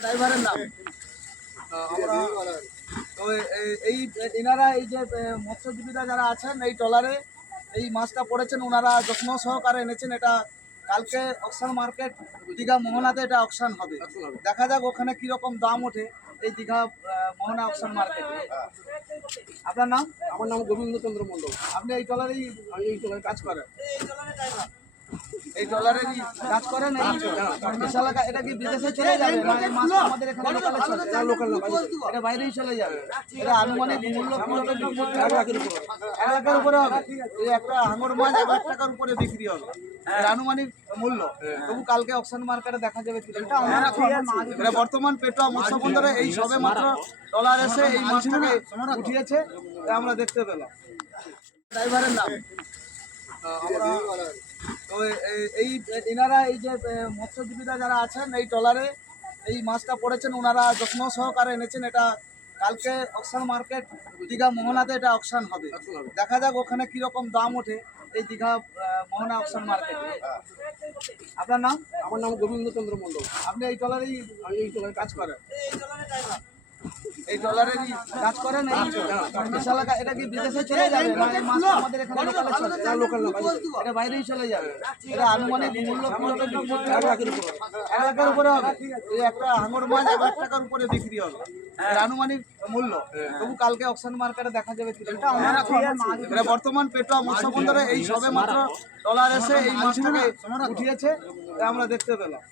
ড্রাইভারের নাম আমরা তো এই এনারা এই যে মৎস্যজীবীরা যারা আছেন এই ট্রলারে এই মাছটা পড়েছেন, ওনারা যত্ন সহকারে এনেছেন। এটা কালকে অকশন মার্কেট দীঘা মোহনাতে এটা অকশন হবে। দেখা যাক ওখানে কিরকম দাম ওঠে এই দীঘা মোহনা অকশন মার্কেটে। আপনার নাম? আমার নাম গোবিন্দচন্দ্র মণ্ডল। আপনি এই ট্রলারেই এই ট্রলারে কাজ করেন? এই ডলারেরই কাজ করেন? বিশাল এটা কি বিদেশে চলে যাবে না এই মাছ আমাদের এখানে লোকালে চলে? লোকাল না, এটা বাইরেই চলে যাবে। এটা আনুমানিক মূল্য কি হবে? 1 লাখের উপরে হবে। এই একটা হাঙর মাছ 1 লাখ টাকার উপরে বিক্রি হবে। এর আনুমানিক মূল্য। তবু কালকে অকশন মার্কেটে দেখা যাবে কি। এটা বর্তমান পেটোয়া মৎস্য বন্দরে এই সবে মাত্র ডলার এসে এই মাছটাকে উঠিয়েছে, আমরা দেখতে পেলাম। ড্রাইভারের নাম আমরা তো এই এনারা এই যে মৎস্যজীবীরা যারা আছেন এই ট্রলারে এই মাছটা পড়েছেন, ওনারা যত্ন সহকারে এনেছেন। এটা কালকে অকশন মার্কেট দীঘা মোহনাতে এটা অকশন হবে। দেখা যাক ওখানে কিরকম দাম ওঠে এই দীঘা মোহনা অকশন মার্কেটে। আপনার নাম? আমার নাম গোবিন্দচন্দ্র মণ্ডল। আপনি এই ট্রলারেই এই ট্রলারে কাজ করেন? এই ডলারেরই কাজ করেন? বিশাল এটা কি বিদেশে চলে যাবে না এই মাছ আমাদের এখানে লোকালে চলে? লোকাল না, এটা বাইরেই চলে যাবে। এটা আনুমানিক মূল্য কি হবে? 1 লাখের উপরে হবে। এই একটা হাঙর মাছ 1 লাখ টাকার উপরে বিক্রি হবে। এর আনুমানিক মূল্য। তবু কালকে অকশন মার্কেটে দেখা যাবে কি। এটা বর্তমান পেটোয়া মৎস্য বন্দরে এই সবে মাত্র ডলার এসে এই মাছটাকে উঠিয়েছে, আমরা দেখতে পেলাম।